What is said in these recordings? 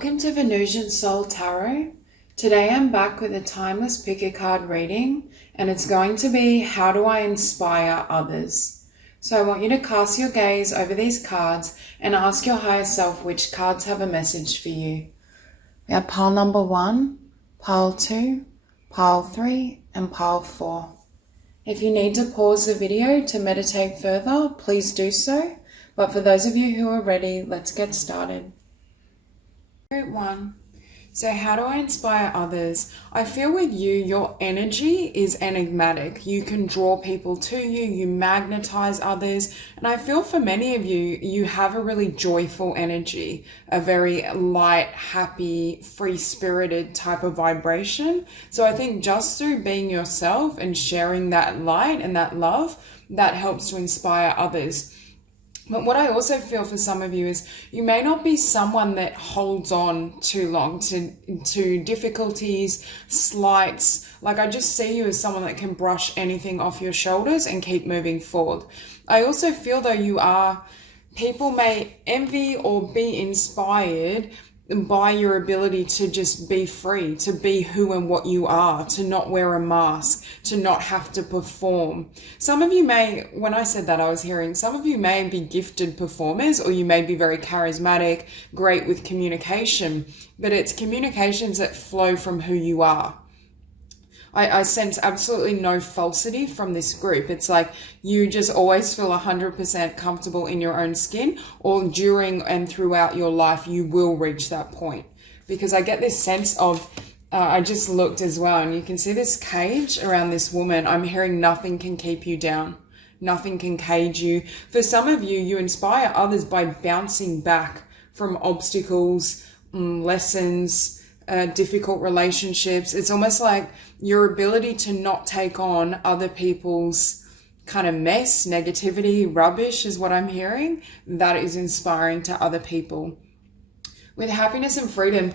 Welcome to Venusian Soul Tarot. Today I'm back with a timeless pick a card reading, and it's going to be how do I inspire others. So I want you to cast your gaze over these cards and ask your higher self which cards have a message for you. We have pile number 1, pile 2, pile 3 and pile 4. If you need to pause the video to meditate further, please do so. But for those of you who are ready, let's get started. 1. So how do I inspire others? I feel with you, your energy is enigmatic. You can draw people to you, you magnetize others. And I feel for many of you, you have a really joyful energy, a very light, happy, free-spirited type of vibration. So I think just through being yourself and sharing that light and that love, that helps to inspire others. But what I also feel for some of you is you may not be someone that holds on too long to difficulties, slights. Like I just see you as someone that can brush anything off your shoulders and keep moving forward. I also feel though people may envy or be inspired by your ability to just be free, to be who and what you are, to not wear a mask, to not have to perform. Some of you may, when I said that, I was hearing some of you may be gifted performers, or you may be very charismatic, great with communication, but it's communications that flow from who you are. I sense absolutely no falsity from this group. It's like you just always feel 100% comfortable in your own skin, or during and throughout your life, you will reach that point. Because I get this sense of, I just looked as well, and you can see this cage around this woman. I'm hearing nothing can keep you down. Nothing can cage you. For some of you, you inspire others by bouncing back from obstacles, lessons, difficult relationships. It's almost like your ability to not take on other people's kind of mess, negativity, rubbish is what I'm hearing. That is inspiring to other people. With happiness and freedom,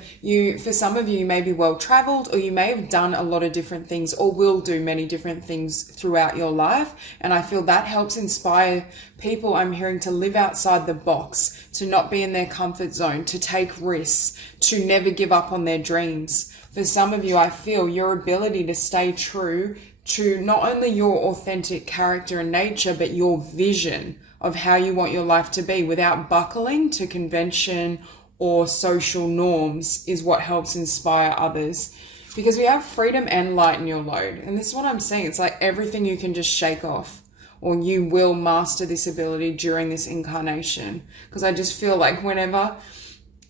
for some of you, you may be well traveled, or you may have done a lot of different things, or will do many different things throughout your life. And I feel that helps inspire people, I'm hearing, to live outside the box, to not be in their comfort zone, to take risks, to never give up on their dreams. For some of you, I feel your ability to stay true to not only your authentic character and nature, but your vision of how you want your life to be without buckling to convention or social norms is what helps inspire others. Because we have freedom and lighten your load. And this is what I'm saying. It's like everything you can just shake off, or you will master this ability during this incarnation. Because I just feel like whenever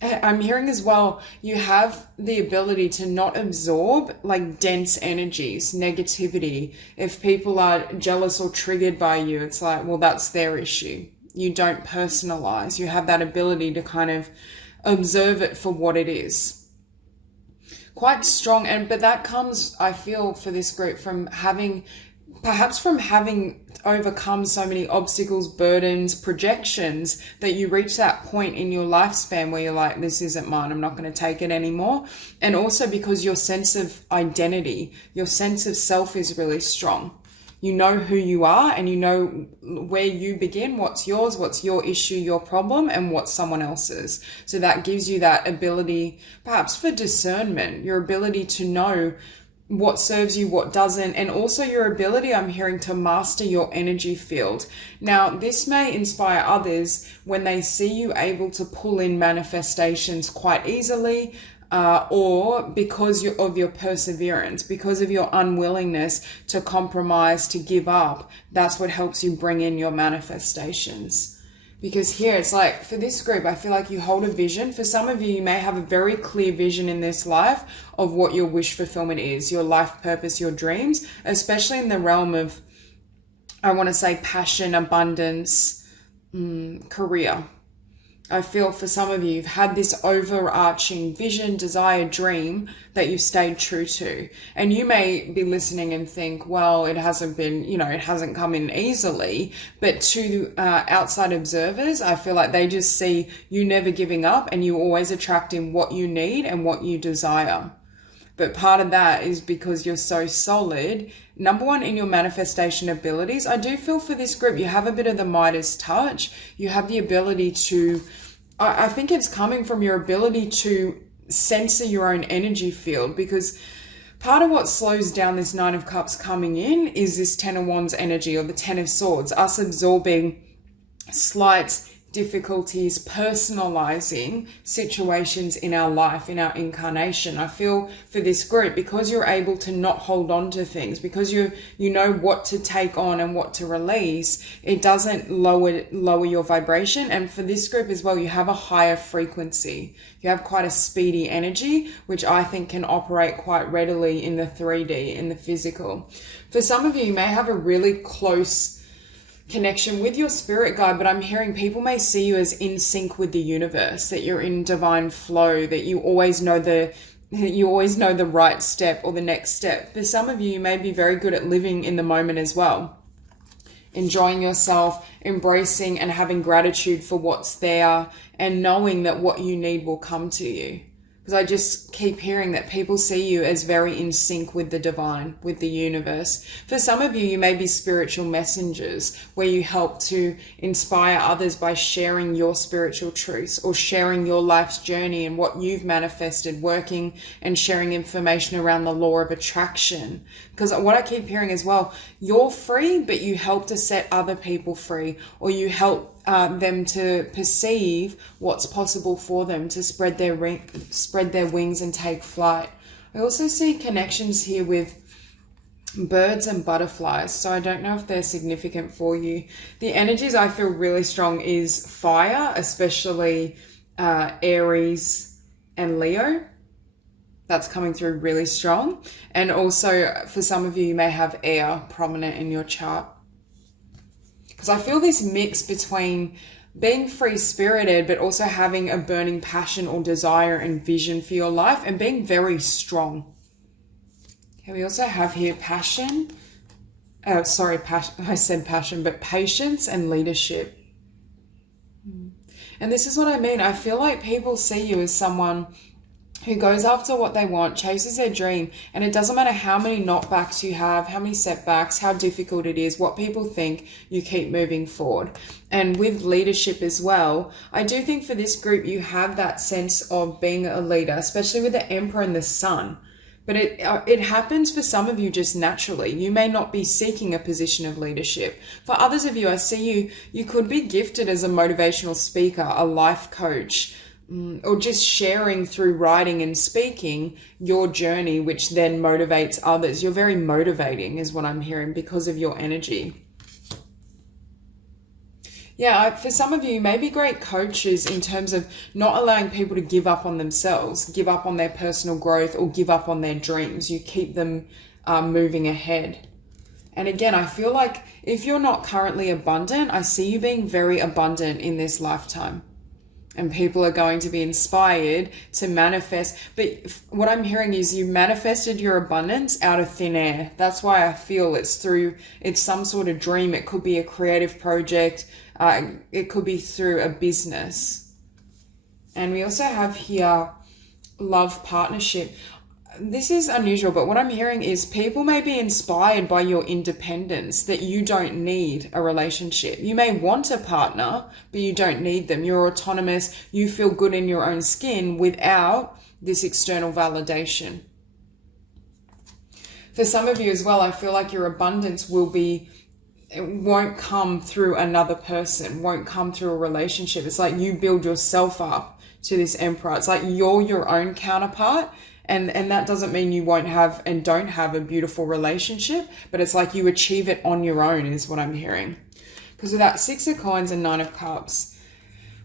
I'm hearing as well, you have the ability to not absorb like dense energies, negativity. If people are jealous or triggered by you, it's like, well, that's their issue. You don't personalize. You have that ability to kind of observe it for what it is. Quite strong, but that comes, I feel, for this group from having overcome so many obstacles, burdens, projections, that you reach that point in your lifespan where you're like, this isn't mine, I'm not going to take it anymore. And also because your sense of identity, your sense of self is really strong. You know who you are, and you know where you begin, what's yours, what's your issue, your problem, and what's someone else's. So that gives you that ability, perhaps for discernment, your ability to know what serves you, what doesn't, and also your ability, I'm hearing, to master your energy field. Now, this may inspire others when they see you able to pull in manifestations quite easily, or because of your perseverance, because of your unwillingness to compromise, to give up. That's what helps you bring in your manifestations. Because here it's like, for this group, I feel like you hold a vision. For some of you, you may have a very clear vision in this life of what your wish fulfillment is, your life purpose, your dreams, especially in the realm of, I want to say, passion, abundance, career. I feel for some of you, you've had this overarching vision, desire, dream that you've stayed true to. And you may be listening and think, well, it hasn't been, it hasn't come in easily. But to outside observers, I feel like they just see you never giving up, and you always attracting what you need and what you desire. But part of that is because you're so solid. Number one, in your manifestation abilities, I do feel for this group, you have a bit of the Midas touch. You have the ability to I think it's coming from your ability to censor your own energy field, because part of what slows down this Nine of Cups coming in is this Ten of Wands energy, or the Ten of Swords, us absorbing slight difficulties, personalizing situations in our life, in our incarnation. I feel for this group, because you're able to not hold on to things, because you know what to take on and what to release, it doesn't lower your vibration. And for this group as well, you have a higher frequency. You have quite a speedy energy, which I think can operate quite readily in the 3D, in the physical. For some of you, you may have a really close connection with your spirit guide, but I'm hearing people may see you as in sync with the universe, that you're in divine flow, that you always know the right step or the next step. For some of you, you may be very good at living in the moment as well, enjoying yourself, embracing and having gratitude for what's there, and knowing that what you need will come to you. Because I just keep hearing that people see you as very in sync with the divine, with the universe. For some of you, you may be spiritual messengers, where you help to inspire others by sharing your spiritual truths, or sharing your life's journey and what you've manifested, working and sharing information around the law of attraction. Because what I keep hearing as well, you're free, but you help to set other people free, or you help them to perceive what's possible for them, to spread their wings and take flight. I also see connections here with birds and butterflies, so I don't know if they're significant for you. The energies I feel really strong is fire, especially Aries and Leo. That's coming through really strong. And also for some of you, you may have air prominent in your chart. Because I feel this mix between being free-spirited, but also having a burning passion or desire and vision for your life, and being very strong. Okay, we also have here passion. I said passion, but patience and leadership. And this is what I mean. I feel like people see you as someone who goes after what they want, chases their dream, and it doesn't matter how many knockbacks you have, how many setbacks, how difficult it is, what people think, you keep moving forward. And with leadership as well, I do think for this group, you have that sense of being a leader, especially with the Emperor and the Sun. But it happens for some of you just naturally. You may not be seeking a position of leadership. For others of you, I see you could be gifted as a motivational speaker, a life coach, or just sharing through writing and speaking your journey, which then motivates others. You're very motivating is what I'm hearing because of your energy. Yeah, for some of you, you may be great coaches in terms of not allowing people to give up on themselves, give up on their personal growth, or give up on their dreams. You keep them moving ahead. And again, I feel like if you're not currently abundant, I see you being very abundant in this lifetime. And people are going to be inspired to manifest. But what I'm hearing is you manifested your abundance out of thin air. That's why I feel it's some sort of dream. It could be a creative project. It could be through a business. And we also have here love partnership. This is unusual, but what I'm hearing is people may be inspired by your independence, that you don't need a relationship. You may want a partner, but you don't need them. You're autonomous. You feel good in your own skin without this external validation. For some of you as well, I feel like your abundance won't come through another person, won't come through a relationship. It's like you build yourself up to this Emperor. It's like you're your own counterpart. And that doesn't mean you won't have and don't have a beautiful relationship, but it's like you achieve it on your own is what I'm hearing. Because with that Six of Coins and Nine of Cups,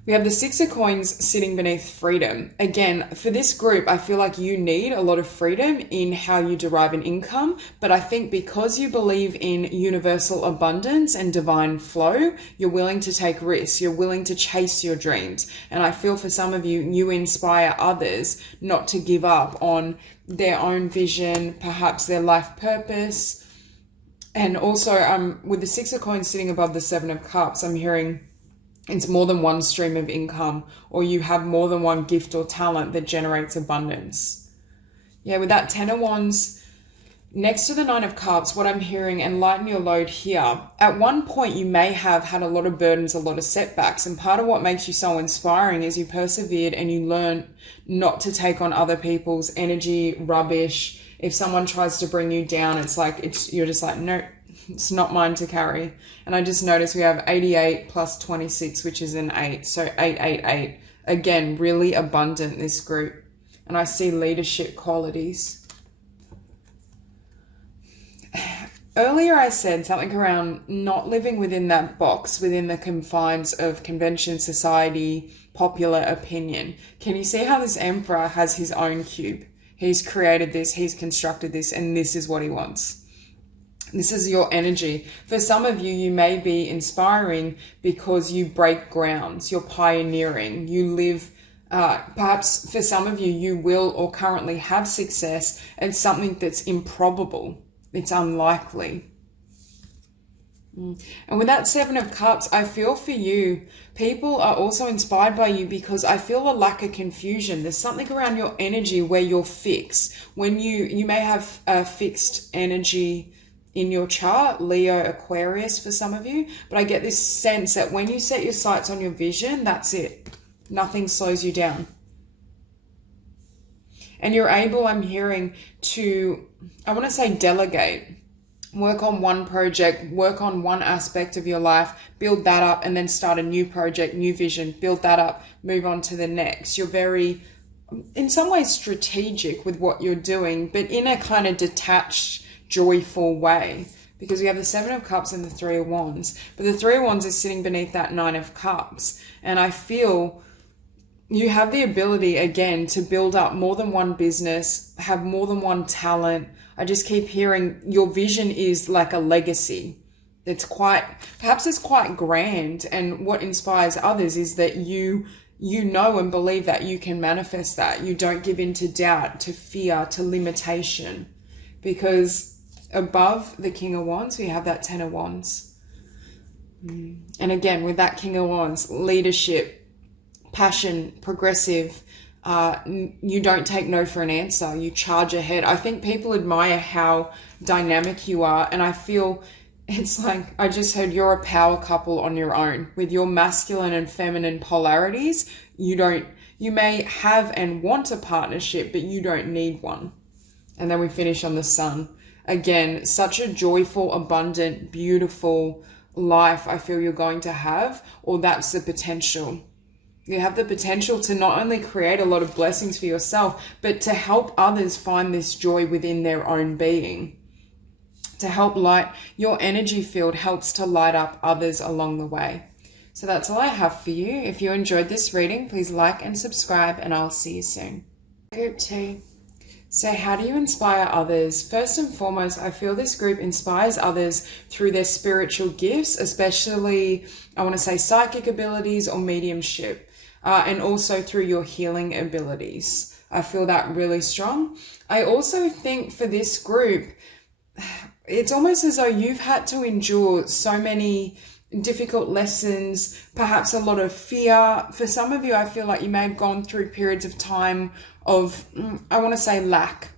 we have the Six of Coins sitting beneath freedom. Again, for this group, I feel like you need a lot of freedom in how you derive an income. But I think because you believe in universal abundance and divine flow, you're willing to take risks. You're willing to chase your dreams. And I feel for some of you, you inspire others not to give up on their own vision, perhaps their life purpose. And also with the Six of Coins sitting above the Seven of Cups, I'm hearing it's more than one stream of income, or you have more than one gift or talent that generates abundance. Yeah, with that Ten of Wands Next to the Nine of Cups, what I'm hearing, and lighten your load here. At one point, you may have had a lot of burdens, a lot of setbacks. And part of what makes you so inspiring is you persevered and you learn not to take on other people's energy, rubbish. If someone tries to bring you down, you're just like, no, it's not mine to carry. And I just noticed we have 88 plus 26, which is an 8. So 888. Again, really abundant, this group. And I see leadership qualities. Earlier I said something around not living within that box, within the confines of convention, society, popular opinion. Can you see how this Emperor has his own cube? He's created this, he's constructed this, and this is what he wants. This is your energy. For some of you, you may be inspiring because you break grounds, you're pioneering, you live. Perhaps for some of you, you will or currently have success at something that's improbable. It's unlikely. And with that Seven of Cups, I feel for you, people are also inspired by you because I feel a lack of confusion. There's something around your energy where you're fixed. When you may have a fixed energy in your chart, Leo, Aquarius for some of you, but I get this sense that when you set your sights on your vision, that's it. Nothing slows you down. And you're able, I'm hearing, to, I want to say delegate. Work on one project, work on one aspect of your life, build that up, and then start a new project, new vision, build that up, move on to the next. You're very, in some ways, strategic with what you're doing, but in a kind of detached, joyful way. Because we have the Seven of Cups and the Three of Wands. But the Three of Wands is sitting beneath that Nine of Cups. And I feel you have the ability, again, to build up more than one business, have more than one talent. I just keep hearing your vision is like a legacy. Perhaps it's quite grand. And what inspires others is that you know and believe that you can manifest that. You don't give in to doubt, to fear, to limitation. Because above the King of Wands, we have that Ten of Wands. And again, with that King of Wands, leadership, passion, progressive, you don't take no for an answer. You charge ahead. I think people admire how dynamic you are. And I feel it's like, I just heard you're a power couple on your own. With your masculine and feminine polarities, you may have and want a partnership, but you don't need one. And then we finish on the Sun. Again, such a joyful, abundant, beautiful life I feel you're going to have, or that's the potential. You have the potential to not only create a lot of blessings for yourself, but to help others find this joy within their own being. To help light your energy field helps to light up others along the way. So that's all I have for you. If you enjoyed this reading, please like and subscribe, and I'll see you soon. Group 2. So how do you inspire others? First and foremost, I feel this group inspires others through their spiritual gifts, especially, I want to say, psychic abilities or mediumship. And also through your healing abilities. I feel that really strong. I also think for this group, it's almost as though you've had to endure so many difficult lessons, perhaps a lot of fear. For some of you, I feel like you may have gone through periods of time of, I want to say, lack.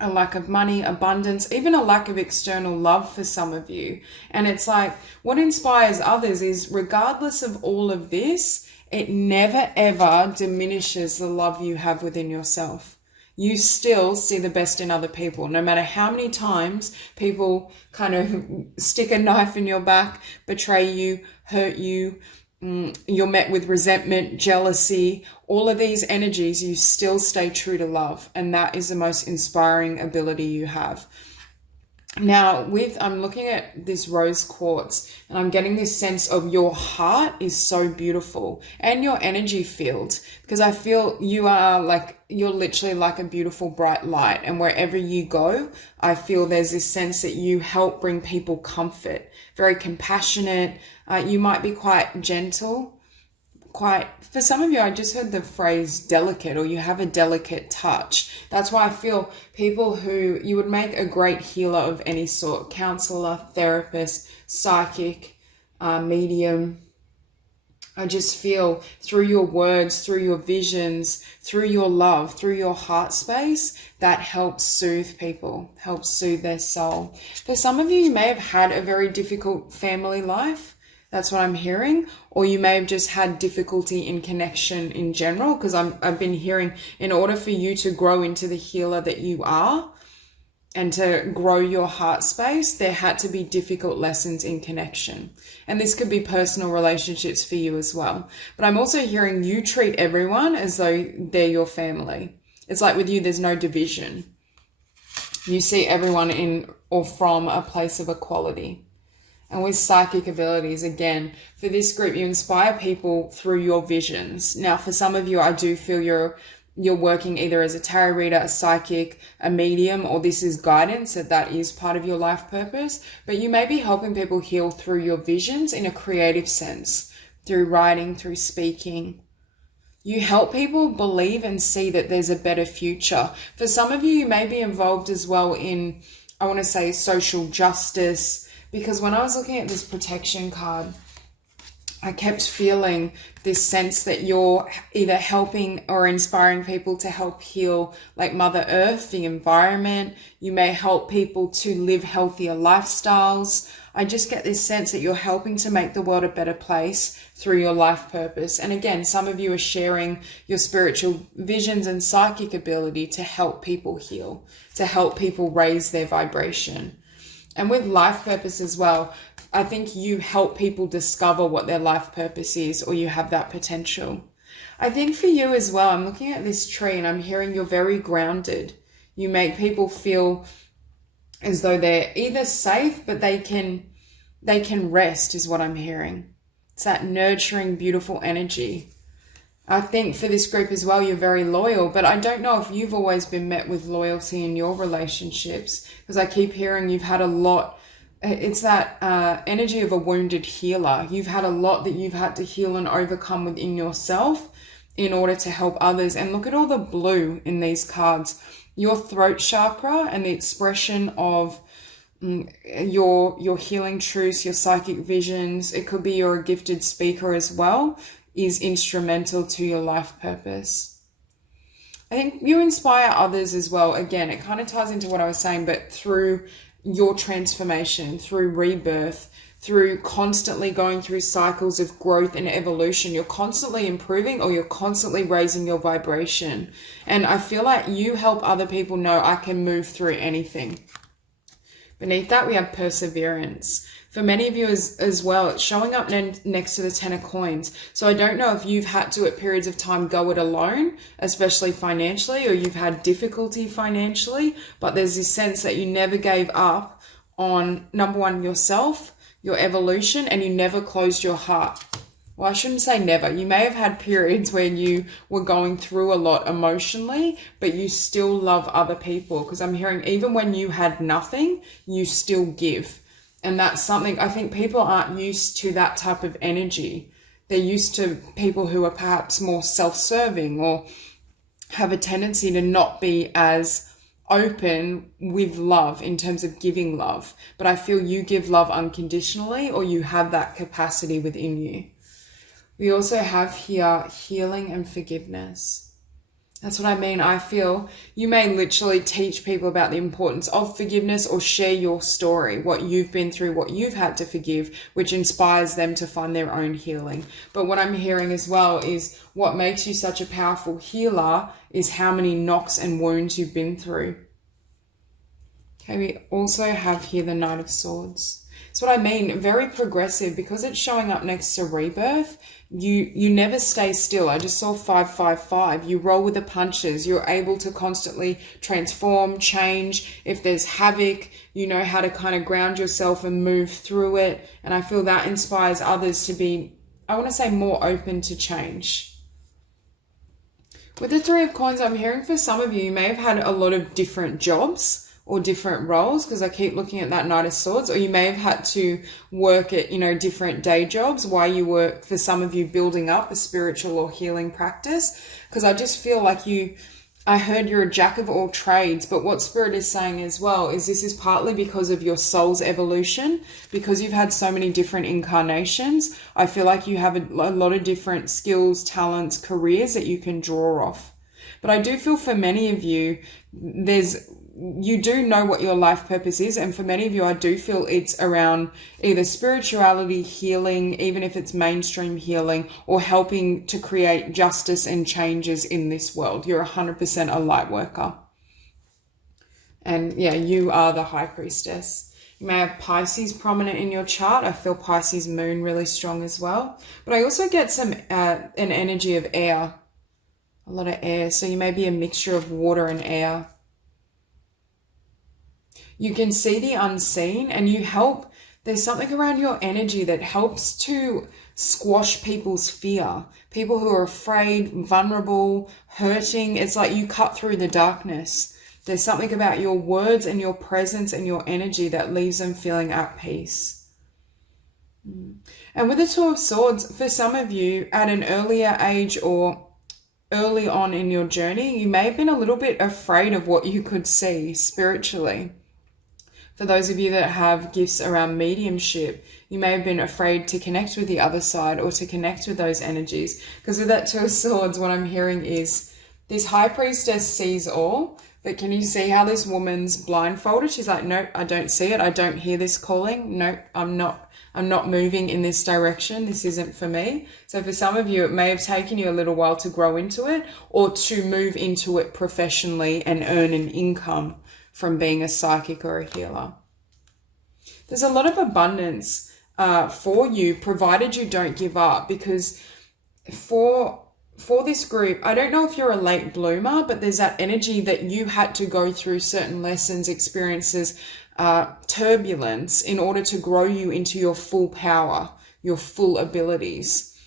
A lack of money, abundance, even a lack of external love for some of you. And it's like, what inspires others is, regardless of all of this, it never ever diminishes the love you have within yourself. You still see the best in other people, no matter how many times people kind of stick a knife in your back, betray you, hurt you, you're met with resentment, jealousy, all of these energies, you still stay true to love. And that is the most inspiring ability you have. Now, I'm looking at this rose quartz, and I'm getting this sense of your heart is so beautiful, and your energy field, because I feel you're literally like a beautiful bright light, and wherever you go, I feel there's this sense that you help bring people comfort, very compassionate. You might be quite gentle, for some of you, I just heard the phrase delicate, or you have a delicate touch. That's why I feel people who you would make a great healer of any sort, counselor, therapist, psychic, medium. I just feel through your words, through your visions, through your love, through your heart space, that helps soothe people, helps soothe their soul. For some of you, you may have had a very difficult family life. That's what I'm hearing. Or you may have just had difficulty in connection in general, because I've been hearing in order for you to grow into the healer that you are, and to grow your heart space, there had to be difficult lessons in connection. And this could be personal relationships for you as well. But I'm also hearing you treat everyone as though they're your family. It's like with you, there's no division. You see everyone in or from a place of equality. And with psychic abilities, again, for this group, you inspire people through your visions. Now, for some of you, I do feel you're working either as a tarot reader, a psychic, a medium, or this is guidance, that is part of your life purpose. But you may be helping people heal through your visions in a creative sense, through writing, through speaking. You help people believe and see that there's a better future. For some of you, you may be involved as well in, I want to say, social justice, because when I was looking at this protection card, I kept feeling this sense that you're either helping or inspiring people to help heal like Mother Earth, the environment. You may help people to live healthier lifestyles. I just get this sense that you're helping to make the world a better place through your life purpose. And again, some of you are sharing your spiritual visions and psychic ability to help people heal, to help people raise their vibration. And with life purpose as well, I think you help people discover what their life purpose is, or you have that potential. I think for you as well, I'm looking at this tree and I'm hearing you're very grounded. You make people feel as though they're either safe, but they can rest is what I'm hearing. It's that nurturing, beautiful energy. I think for this group as well, you're very loyal, but I don't know if you've always been met with loyalty in your relationships, because I keep hearing you've had a lot. It's that energy of a wounded healer. You've had a lot that you've had to heal and overcome within yourself in order to help others. And look at all the blue in these cards. Your throat chakra and the expression of your healing truths, your psychic visions. It could be you're a gifted speaker as well, is instrumental to your life purpose. I think you inspire others as well. Again, it kind of ties into what I was saying, but through your transformation, through rebirth, through constantly going through cycles of growth and evolution, you're constantly improving, or you're constantly raising your vibration. And I feel like you help other people know I can move through anything. Beneath that, we have perseverance. For many of you as well, it's showing up next to the 10 of coins. So I don't know if you've had to at periods of time go it alone, especially financially, or you've had difficulty financially, but there's this sense that you never gave up on, number one, yourself, your evolution, and you never closed your heart. Well, I shouldn't say never. You may have had periods where you were going through a lot emotionally, but you still love other people, because I'm hearing even when you had nothing, you still give. And that's something I think people aren't used to, that type of energy. They're used to people who are perhaps more self-serving or have a tendency to not be as open with love in terms of giving love. But I feel you give love unconditionally, or you have that capacity within you. We also have here healing and forgiveness. That's what I mean. I feel you may literally teach people about the importance of forgiveness, or share your story, what you've been through, what you've had to forgive, which inspires them to find their own healing. But what I'm hearing as well is what makes you such a powerful healer is how many knocks and wounds you've been through. Okay, we also have here the Knight of Swords. That's what I mean, very progressive, because it's showing up next to rebirth. You never stay still. I just saw 555. You roll with the punches. You're able to constantly transform, change. If there's havoc, you know how to kind of ground yourself and move through it. And I feel that inspires others to be, I want to say, more open to change. With the Three of Coins, I'm hearing for some of you, you may have had a lot of different jobs or different roles, because I keep looking at that Knight of Swords, or you may have had to work at, different day jobs while you were, for some of you, building up a spiritual or healing practice. Because I just feel like you I heard you're a jack of all trades, but what Spirit is saying as well is this is partly because of your soul's evolution, because you've had so many different incarnations. I feel like you have a lot of different skills, talents, careers that you can draw off. But I do feel for many of you, you do know what your life purpose is. And for many of you, I do feel it's around either spirituality, healing, even if it's mainstream healing, or helping to create justice and changes in this world. You're 100% a light worker. And yeah, you are the High Priestess. You may have Pisces prominent in your chart. I feel Pisces moon really strong as well. But I also get an energy of air, a lot of air. So you may be a mixture of water and air. You can see the unseen, and there's something around your energy that helps to squash people's fear. People who are afraid, vulnerable, hurting. It's like you cut through the darkness. There's something about your words and your presence and your energy that leaves them feeling at peace. And with the Two of Swords, for some of you at an earlier age or early on in your journey, you may have been a little bit afraid of what you could see spiritually. For those of you that have gifts around mediumship, you may have been afraid to connect with the other side or to connect with those energies. Because with that Two of Swords, what I'm hearing is this High Priestess sees all, but can you see how this woman's blindfolded? She's like, nope, I don't see it. I don't hear this calling. Nope, I'm not moving in this direction. This isn't for me. So for some of you, it may have taken you a little while to grow into it or to move into it professionally and earn an income from being a psychic or a healer. There's a lot of abundance for you, provided you don't give up, because for this group, I don't know if you're a late bloomer, but there's that energy that you had to go through certain lessons, experiences, turbulence in order to grow you into your full power, your full abilities.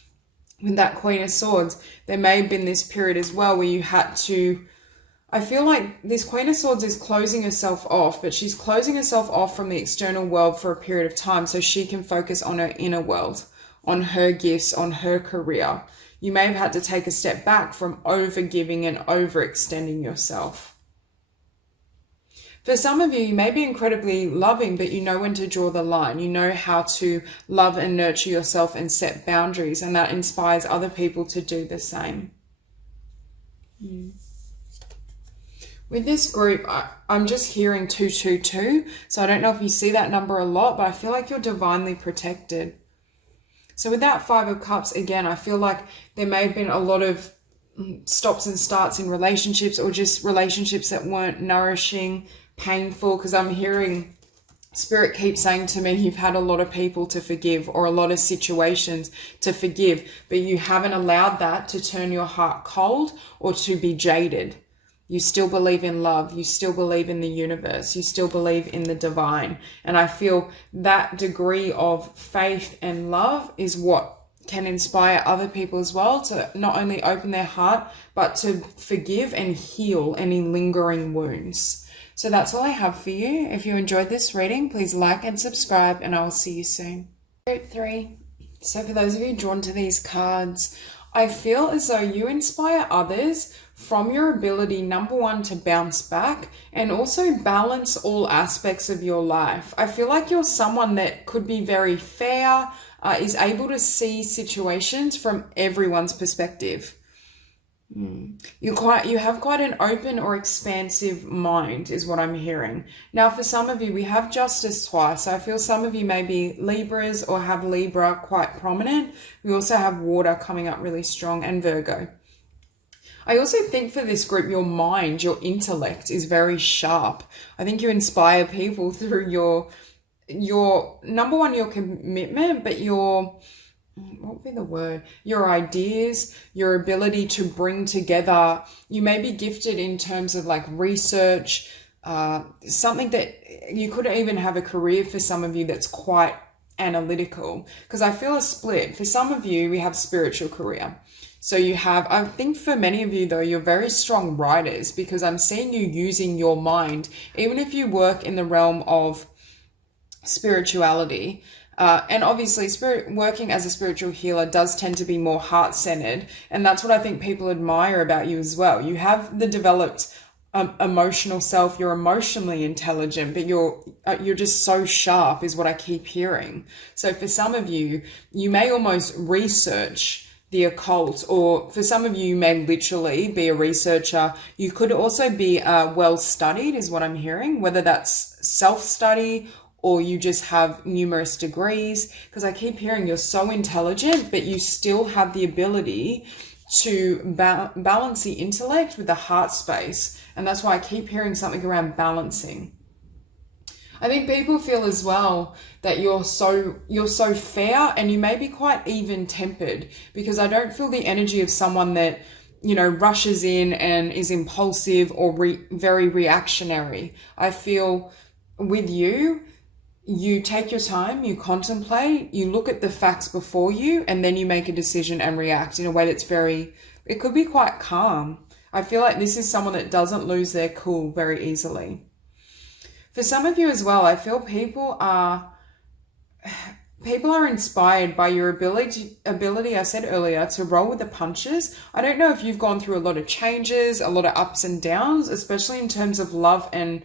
With that Queen of Swords, there may have been this period as well where you had to, I feel like this Queen of Swords is closing herself off, but she's closing herself off from the external world for a period of time so she can focus on her inner world, on her gifts, on her career. You may have had to take a step back from over-giving and overextending yourself. For some of you, you may be incredibly loving, but you know when to draw the line. You know how to love and nurture yourself and set boundaries, and that inspires other people to do the same. With this group, I'm just hearing 222. So I don't know if you see that number a lot, but I feel like you're divinely protected. So with that Five of Cups, again, I feel like there may have been a lot of stops and starts in relationships, or just relationships that weren't nourishing, painful, because I'm hearing Spirit keeps saying to me, you've had a lot of people to forgive or a lot of situations to forgive, but you haven't allowed that to turn your heart cold or to be jaded. You still believe in love. You still believe in the universe. You still believe in the divine. And I feel that degree of faith and love is what can inspire other people as well to not only open their heart, but to forgive and heal any lingering wounds. So that's all I have for you. If you enjoyed this reading, please like and subscribe, and I will see you soon. Group 3. So for those of you drawn to these cards, I feel as though you inspire others from your ability, number one, to bounce back and also balance all aspects of your life. I feel like you're someone that could be very fair, is able to see situations from everyone's perspective. You have quite an open or expansive mind is what I'm hearing. Now, for some of you, we have Justice twice. So I feel some of you may be Libras or have Libra quite prominent. We also have Water coming up really strong, and Virgo. I also think for this group, your mind, your intellect is very sharp. I think you inspire people through your number one, your commitment, but what would be the word? Your ideas, your ability to bring together. You may be gifted in terms of like research, something that you could even have a career for some of you that's quite analytical, because I feel a split. For some of you, we have spiritual career. So you have, I think for many of you though, you're very strong writers, because I'm seeing you using your mind, even if you work in the realm of spirituality. And obviously, working as a spiritual healer does tend to be more heart-centered. And that's what I think people admire about you as well. You have the developed emotional self. You're emotionally intelligent, but you're just so sharp is what I keep hearing. So for some of you, you may almost research the occult, or for some of you may literally be a researcher. You could also be well studied is what I'm hearing, whether that's self-study or you just have numerous degrees, because I keep hearing you're so intelligent, but you still have the ability to balance the intellect with the heart space. And that's why I keep hearing something around balancing. I think people feel as well that you're so fair, and you may be quite even tempered, because I don't feel the energy of someone that, you know, rushes in and is impulsive or very reactionary. I feel with you, you take your time, you contemplate, you look at the facts before you, and then you make a decision and react in a way that's it could be quite calm. I feel like this is someone that doesn't lose their cool very easily. For some of you as well, I feel people are inspired by your ability, I said earlier, to roll with the punches. I don't know if you've gone through a lot of changes, a lot of ups and downs, especially in terms of love and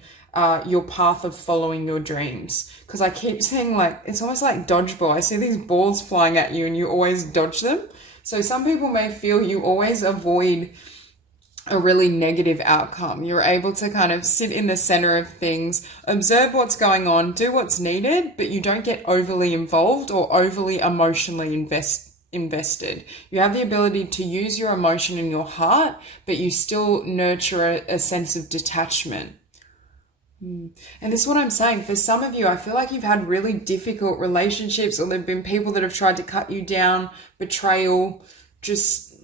your path of following your dreams. Because I keep seeing, like, it's almost like dodgeball. I see these balls flying at you and you always dodge them. So some people may feel you always avoid a really negative outcome. You're able to kind of sit in the center of things, observe what's going on, do what's needed, but you don't get overly involved or overly emotionally invested. You have the ability to use your emotion in your heart, but you still nurture a sense of detachment. And this is what I'm saying. For some of you, I feel like you've had really difficult relationships, or there have been people that have tried to cut you down, betrayal, just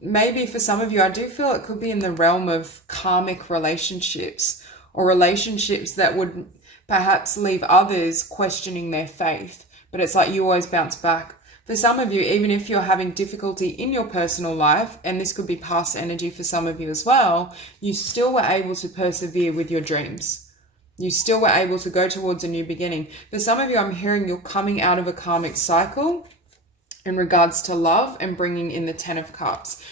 maybe for some of you, I do feel it could be in the realm of karmic relationships, or relationships that would perhaps leave others questioning their faith. But it's like you always bounce back. For some of you, even if you're having difficulty in your personal life, and this could be past energy for some of you as well, you still were able to persevere with your dreams. You still were able to go towards a new beginning. For some of you, I'm hearing you're coming out of a karmic cycle in regards to love and bringing in the 10 of Cups.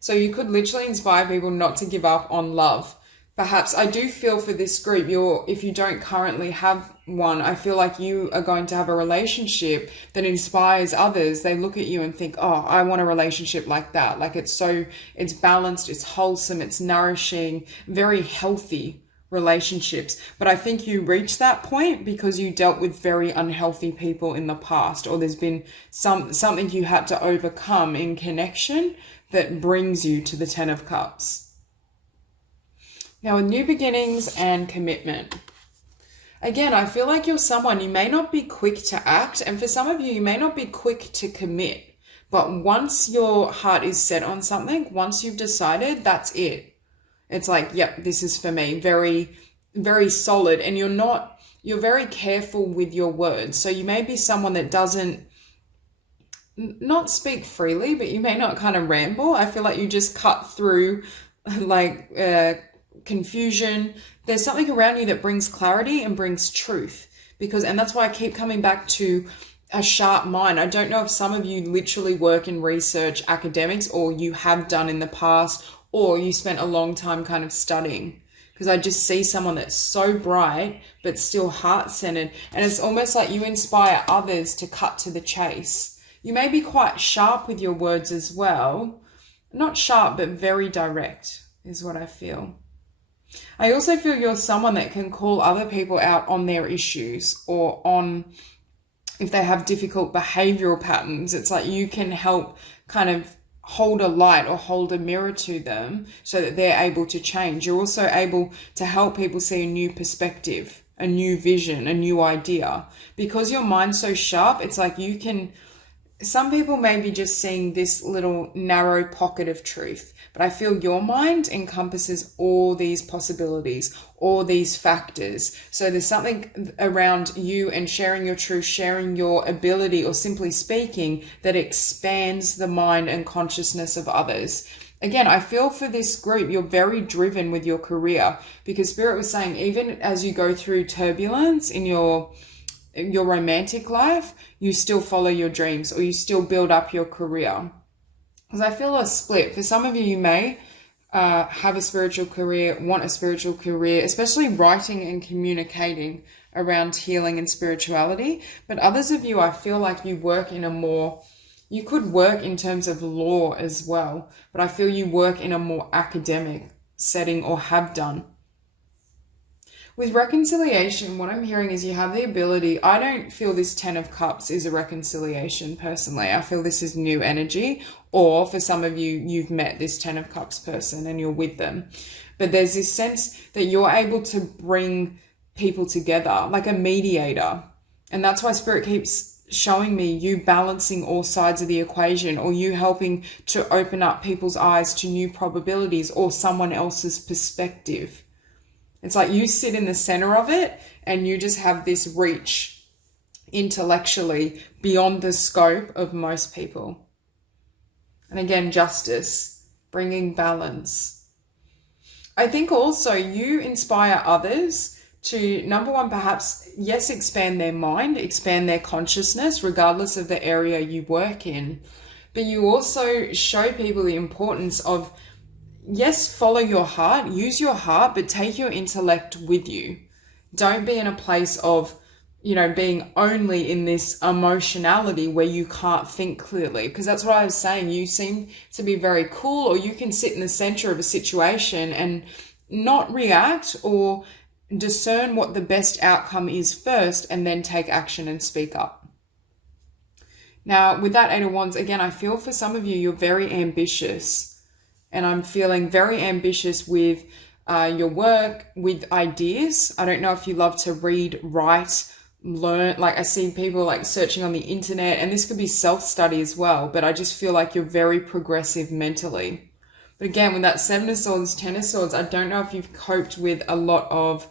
So you could literally inspire people not to give up on love. Perhaps I do feel for this group, if you don't currently have one, I feel like you are going to have a relationship that inspires others. They look at you and think, oh, I want a relationship like that. Like it's balanced, it's wholesome, it's nourishing, very healthy relationships. But I think you reached that point because you dealt with very unhealthy people in the past, or there's been something you had to overcome in connection that brings you to the 10 of Cups. Now, with new beginnings and commitment, again, I feel like you're someone, you may not be quick to act, and for some of you, you may not be quick to commit. But once your heart is set on something, once you've decided, that's it. It's like, yep, this is for me. Very, very solid. And you're very careful with your words. So you may be someone that doesn't not speak freely, but you may not kind of ramble. I feel like you just cut through confusion. There's something around you that brings clarity and brings truth, and that's why I keep coming back to a sharp mind. I don't know if some of you literally work in research academics, or you have done in the past, or you spent a long time kind of studying, because I just see someone that's so bright but still heart-centered, and it's almost like you inspire others to cut to the chase. You may be quite sharp with your words as well. Not sharp, but very direct is what I feel. I also feel you're someone that can call other people out on their issues, or on if they have difficult behavioral patterns. It's like you can help kind of hold a light or hold a mirror to them so that they're able to change. You're also able to help people see a new perspective, a new vision, a new idea. Because your mind's so sharp, it's like some people may be just seeing this little narrow pocket of truth, but I feel your mind encompasses all these possibilities, all these factors. So there's something around you and sharing your truth, sharing your ability, or simply speaking, that expands the mind and consciousness of others. Again, I feel for this group, you're very driven with your career, because Spirit was saying, even as you go through turbulence in your your romantic life, you still follow your dreams or you still build up your career. Because I feel a split. For some of you, you may have a spiritual career, want a spiritual career, especially writing and communicating around healing and spirituality. But others of you, I feel like you work in a more, you could work in terms of law as well, but I feel you work in a more academic setting or have done. With reconciliation, what I'm hearing is you have the ability, I don't feel this 10 of Cups is a reconciliation personally. I feel this is new energy, or for some of you, you've met this 10 of Cups person and you're with them. But there's this sense that you're able to bring people together, like a mediator. And that's why Spirit keeps showing me you balancing all sides of the equation, or you helping to open up people's eyes to new probabilities or someone else's perspective. It's like you sit in the center of it and you just have this reach intellectually beyond the scope of most people. And again, justice, bringing balance. I think also you inspire others to, number one, perhaps, yes, expand their mind, expand their consciousness, regardless of the area you work in. But you also show people the importance of, yes, follow your heart, use your heart, but take your intellect with you. Don't be in a place of, being only in this emotionality where you can't think clearly. Because that's what I was saying. You seem to be very cool, or you can sit in the center of a situation and not react or discern what the best outcome is first and then take action and speak up. Now, with that 8 of Wands, again, I feel for some of you, you're very ambitious. And I'm feeling very ambitious with your work, with ideas. I don't know if you love to read, write, learn. Like I see people like searching on the internet, and this could be self-study as well. But I just feel like you're very progressive mentally. But again, with that 7 of Swords, 10 of Swords, I don't know if you've coped with a lot of,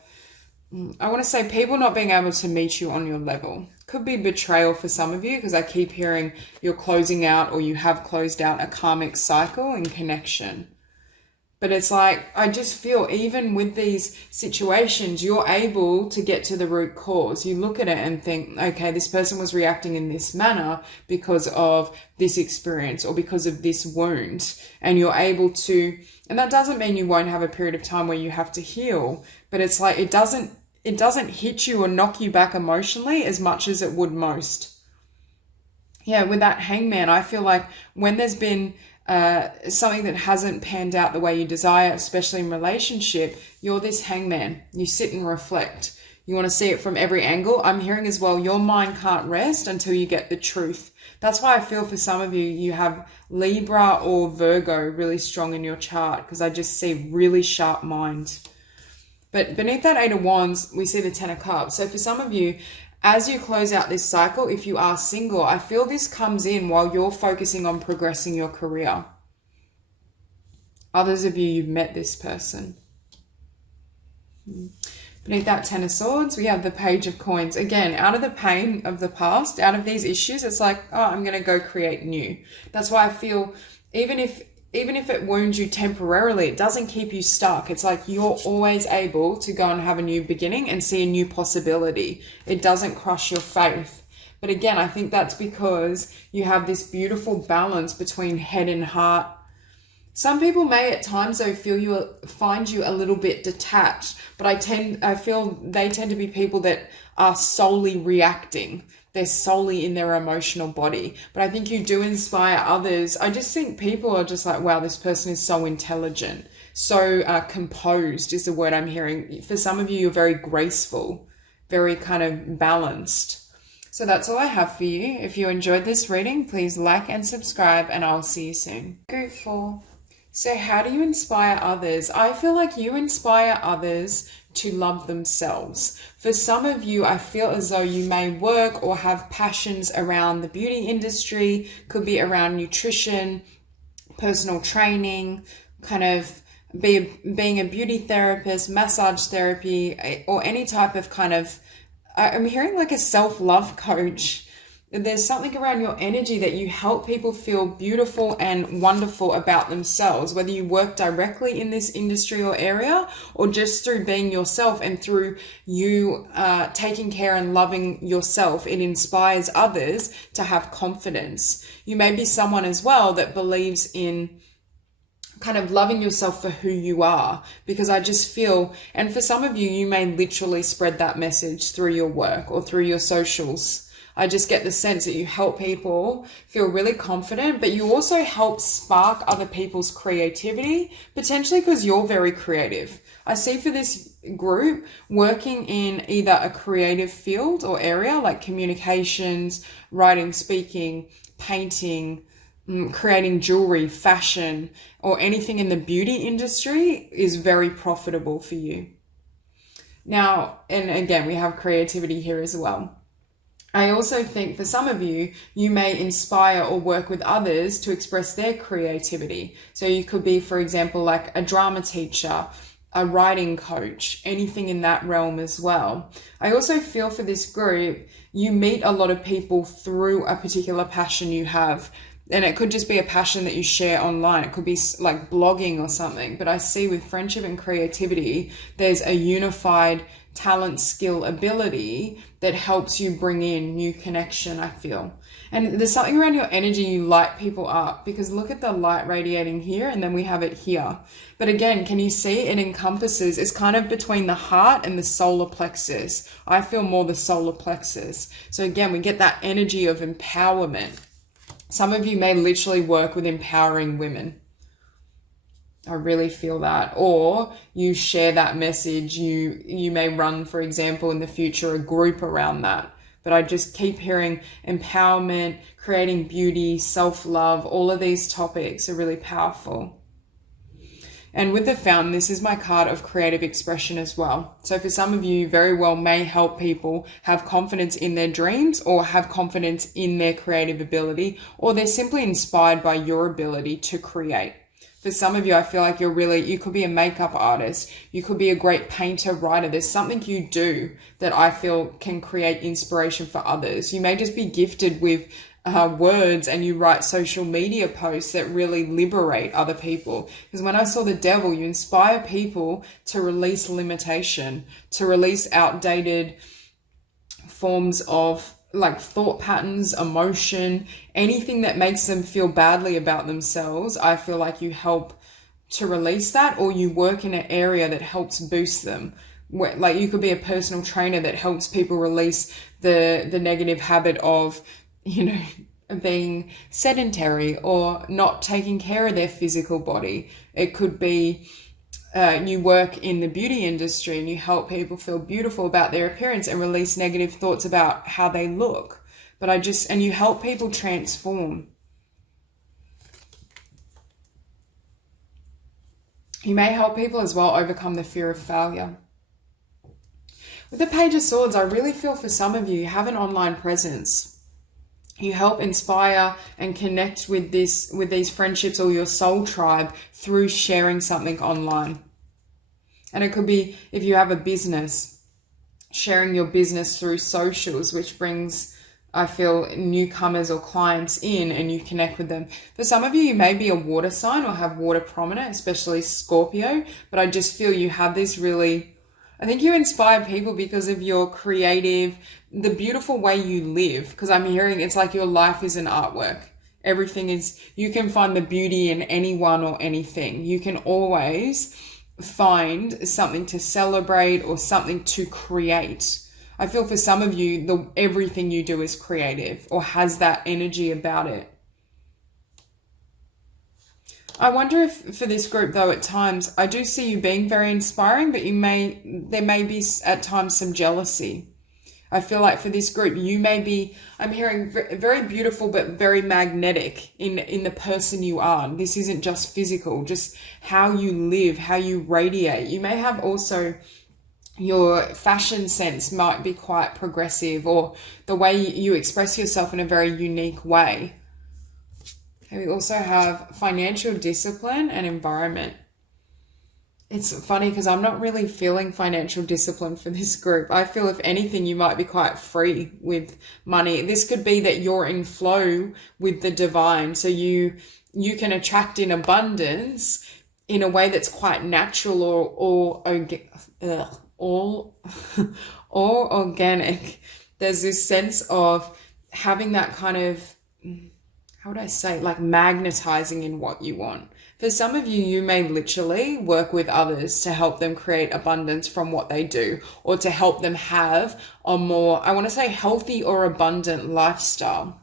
I want to say, people not being able to meet you on your level. Could be betrayal for some of you, because I keep hearing you're closing out, or you have closed out a karmic cycle in connection. But it's like, I just feel even with these situations, you're able to get to the root cause. You look at it and think, okay, this person was reacting in this manner because of this experience or because of this wound. And you're able to, and that doesn't mean you won't have a period of time where you have to heal, but it's like, it doesn't hit you or knock you back emotionally as much as it would most. Yeah, with that Hangman, I feel like when there's been something that hasn't panned out the way you desire, especially in relationship, you're this Hangman. You sit and reflect. You want to see it from every angle. I'm hearing as well, your mind can't rest until you get the truth. That's why I feel for some of you, you have Libra or Virgo really strong in your chart, because I just see really sharp mind. But beneath that 8 of Wands, we see the 10 of Cups. So for some of you, as you close out this cycle, if you are single, I feel this comes in while you're focusing on progressing your career. Others of you, you've met this person. Beneath that 10 of Swords, we have the Page of Coins. Again, out of the pain of the past, out of these issues, it's like, oh, I'm going to go create new. That's why I feel even if it wounds you temporarily, it doesn't keep you stuck. It's like you're always able to go and have a new beginning and see a new possibility. It doesn't crush your faith. But again, I think that's because you have this beautiful balance between head and heart. Some people may at times though find you a little bit detached, but I feel they tend to be people that are solely reacting. They're solely in their emotional body. But I think you do inspire others. I just think people are just like, wow, this person is so intelligent. So composed is the word I'm hearing. For some of you, you're very graceful, very kind of balanced. So that's all I have for you. If you enjoyed this reading, please like and subscribe, and I'll see you soon. Group 4. So how do you inspire others? I feel like you inspire others to love themselves. For some of you, I feel as though you may work or have passions around the beauty industry, could be around nutrition, personal training, kind of being a beauty therapist, massage therapy, or any type of kind of, I'm hearing like a self-love coach. there's something around your energy that you help people feel beautiful and wonderful about themselves, whether you work directly in this industry or area, or just through being yourself and through you taking care and loving yourself. It inspires others to have confidence. You may be someone as well that believes in kind of loving yourself for who you are, because I just feel, and for some of you, you may literally spread that message through your work or through your socials. I just get the sense that you help people feel really confident, but you also help spark other people's creativity, potentially because you're very creative. I see for this group working in either a creative field or area like communications, writing, speaking, painting, creating jewelry, fashion, or anything in the beauty industry is very profitable for you. Now, and again, we have creativity here as well. I also think for some of you, you may inspire or work with others to express their creativity. So you could be, for example, like a drama teacher, a writing coach, anything in that realm as well. I also feel for this group, you meet a lot of people through a particular passion you have. And it could just be a passion that you share online. It could be like blogging or something. But I see with friendship and creativity, there's a unified talent, skill, ability that helps you bring in new connection, I feel. And there's something around your energy, you light people up, because look at the light radiating here and then we have it here. But again, can you see it encompasses, it's kind of between the heart and the solar plexus. I feel more the solar plexus. So again, we get that energy of empowerment. Some of you may literally work with empowering women. I really feel that. Or you share that message. You may run, for example, in the future, a group around that. But I just keep hearing empowerment, creating beauty, self-love. All of these topics are really powerful. And with the Fountain, this is my card of creative expression as well. So for some of you, very well may help people have confidence in their dreams or have confidence in their creative ability, or they're simply inspired by your ability to create. For some of you, I feel like you could be a makeup artist. You could be a great painter, writer. There's something you do that I feel can create inspiration for others. You may just be gifted with words and you write social media posts that really liberate other people. Because when I saw the Devil, you inspire people to release limitation, to release outdated forms of like thought patterns, emotion, anything that makes them feel badly about themselves. I feel like you help to release that, or you work in an area that helps boost them. Like you could be a personal trainer that helps people release the negative habit of, being sedentary or not taking care of their physical body. It could be you work in the beauty industry and you help people feel beautiful about their appearance and release negative thoughts about how they look. And you help people transform. You may help people as well overcome the fear of failure. With the Page of Swords, I really feel for some of you have an online presence. You help inspire and connect with these friendships or your soul tribe through sharing something online. And it could be, if you have a business, sharing your business through socials, which brings, I feel, newcomers or clients in and you connect with them. For some of you, you may be a water sign or have water prominent, especially Scorpio, but I just feel you have this really, I think you inspire people because of your creative, the beautiful way you live. Because I'm hearing it's like your life is an artwork. Everything is, you can find the beauty in anyone or anything. You can always find something to celebrate or something to create. I feel for some of you, everything you do is creative or has that energy about it. I wonder if for this group though, at times, I do see you being very inspiring, but there may be at times some jealousy. I feel like for this group, you may be, I'm hearing very beautiful, but very magnetic in the person you are. This isn't just physical, just how you live, how you radiate. You may have also your fashion sense might be quite progressive, or the way you express yourself in a very unique way. Okay, we also have financial discipline and environment. It's funny because I'm not really feeling financial discipline for this group. I feel if anything, you might be quite free with money. This could be that you're in flow with the divine. So you can attract in abundance in a way that's quite natural or organic. There's this sense of having that kind of, how would I say, like magnetizing in what you want. For some of you, you may literally work with others to help them create abundance from what they do, or to help them have a more, I want to say, healthy or abundant lifestyle.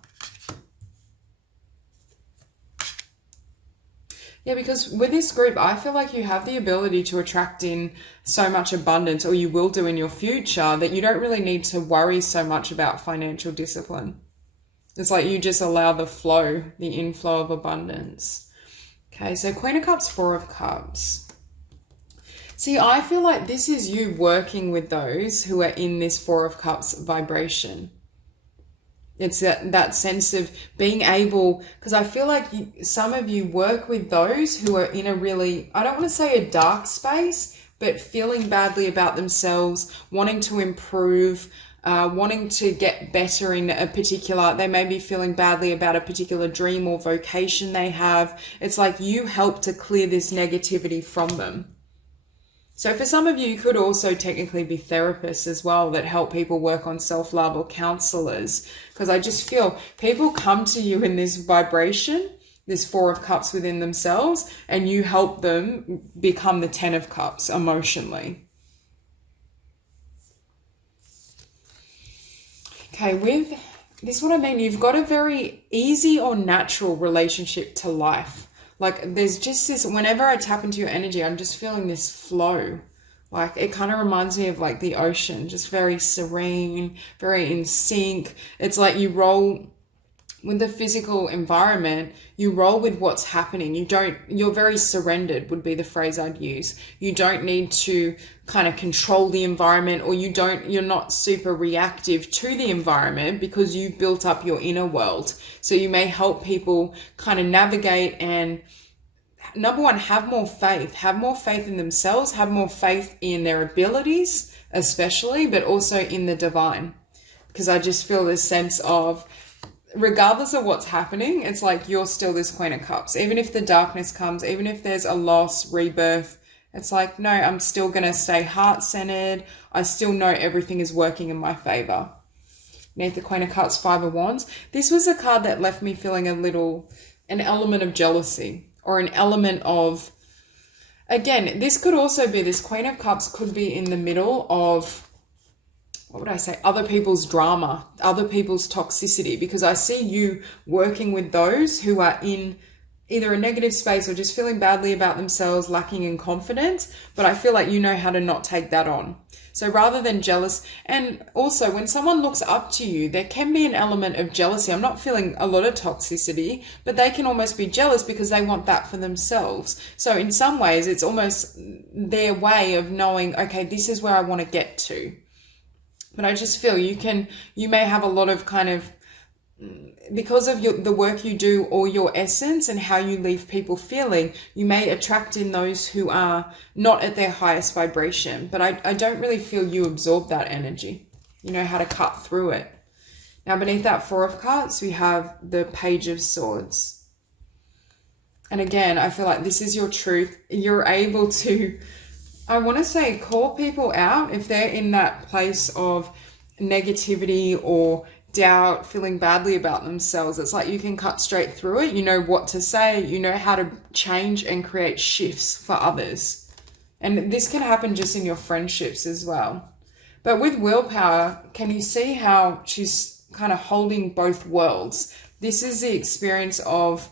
Yeah, because with this group, I feel like you have the ability to attract in so much abundance, or you will do in your future, that you don't really need to worry so much about financial discipline. It's like you just allow the flow, the inflow of abundance. Okay, so Queen of Cups, Four of Cups. See, I feel like this is you working with those who are in this Four of Cups vibration. It's that sense of being able, because I feel like some of you work with those who are in a really, I don't want to say a dark space, but feeling badly about themselves, wanting to improve, wanting to get better in a particular, they may be feeling badly about a particular dream or vocation they have. It's like you help to clear this negativity from them. So for some of you, you could also technically be therapists as well that help people work on self-love, or counselors, because I just feel people come to you in this vibration, this Four of Cups within themselves, and you help them become the Ten of Cups emotionally. Okay, with this, what I mean, you've got a very easy or natural relationship to life. Like there's just this, whenever I tap into your energy, I'm just feeling this flow. Like it kind of reminds me of like the ocean, just very serene, very in sync. It's like you roll with the physical environment, you roll with what's happening. You're very surrendered would be the phrase I'd use. You don't need to kind of control the environment, or you're not super reactive to the environment because you've built up your inner world. So you may help people kind of navigate and, number one, have more faith in themselves, have more faith in their abilities, especially, but also in the divine. Because I just feel this sense of, regardless of what's happening, it's like you're still this Queen of Cups. Even if the darkness comes, even if there's a loss, rebirth, it's like, no, I'm still going to stay heart-centered. I still know everything is working in my favor. Beneath the Queen of Cups, Five of Wands. This was a card that left me feeling an element of jealousy, or an element of, again, this could also be, this Queen of Cups could be in the middle of, what would I say, other people's drama, other people's toxicity, because I see you working with those who are in either a negative space or just feeling badly about themselves, lacking in confidence, but I feel like you know how to not take that on. So rather than jealous, and also when someone looks up to you, there can be an element of jealousy. I'm not feeling a lot of toxicity, but they can almost be jealous because they want that for themselves. So in some ways, it's almost their way of knowing, okay, this is where I want to get to. But I just feel you may have a lot of kind of, because of the work you do, or your essence and how you leave people feeling, you may attract in those who are not at their highest vibration. But I don't really feel you absorb that energy. You know how to cut through it. Now beneath that Four of Cups, we have the Page of Swords. And again, I feel like this is your truth. You're able to, I want to say, call people out if they're in that place of negativity or doubt, feeling badly about themselves. It's like you can cut straight through it. You know what to say. You know how to change and create shifts for others. And this can happen just in your friendships as well. But with willpower, can you see how she's kind of holding both worlds? This is the experience of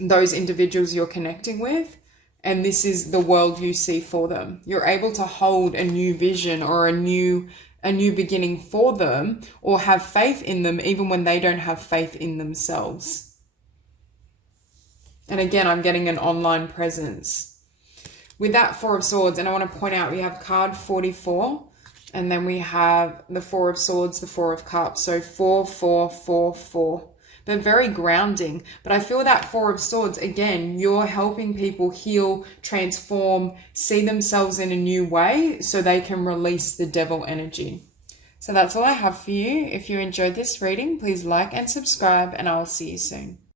those individuals you're connecting with. And this is the world you see for them. You're able to hold a new vision or a new beginning for them, or have faith in them even when they don't have faith in themselves. And again, I'm getting an online presence. With that Four of Swords, and I want to point out, we have card 44, and then we have the Four of Swords, the Four of Cups. So 4, 4, 4, 4. but very grounding. But I feel that Four of Swords, again, you're helping people heal, transform, see themselves in a new way so they can release the devil energy. So that's all I have for you. If you enjoyed this reading, please like and subscribe, and I will see you soon.